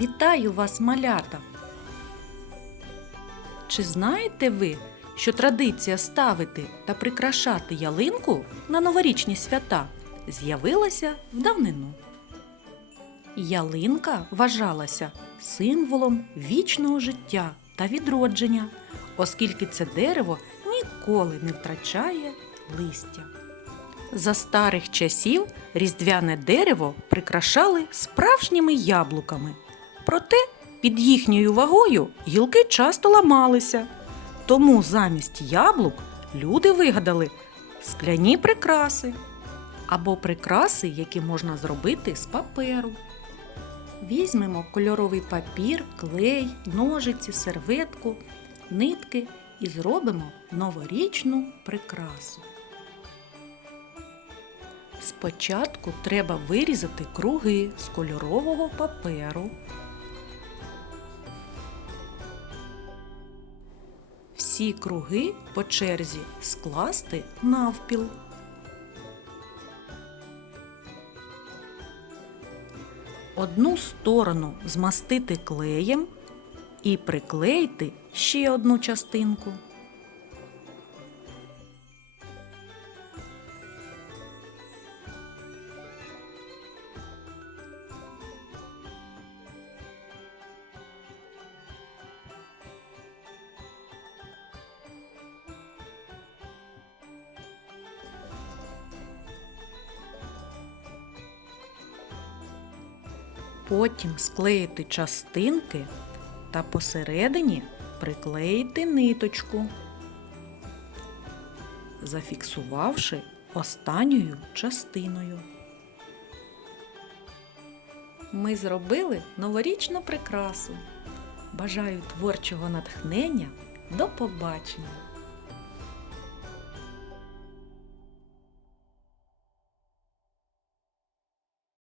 Вітаю вас, малята! Чи знаєте ви, що традиція ставити та прикрашати ялинку на новорічні свята з'явилася в давнину? Ялинка вважалася символом вічного життя та відродження, оскільки це дерево ніколи не втрачає листя. За старих часів різдвяне дерево прикрашали справжніми яблуками. Проте під їхньою вагою гілки часто ламалися. Тому замість яблук люди вигадали скляні прикраси або прикраси, які можна зробити з паперу. Візьмемо кольоровий папір, клей, ножиці, серветку, нитки і зробимо новорічну прикрасу. Спочатку треба вирізати круги з кольорового паперу. Всі круги по черзі скласти навпіл. Одну сторону змастити клеєм і приклеїти ще одну частинку. Потім склеїти частинки та посередині приклеїти ниточку, зафіксувавши останньою частиною. Ми зробили новорічну прикрасу. Бажаю творчого натхнення. До побачення!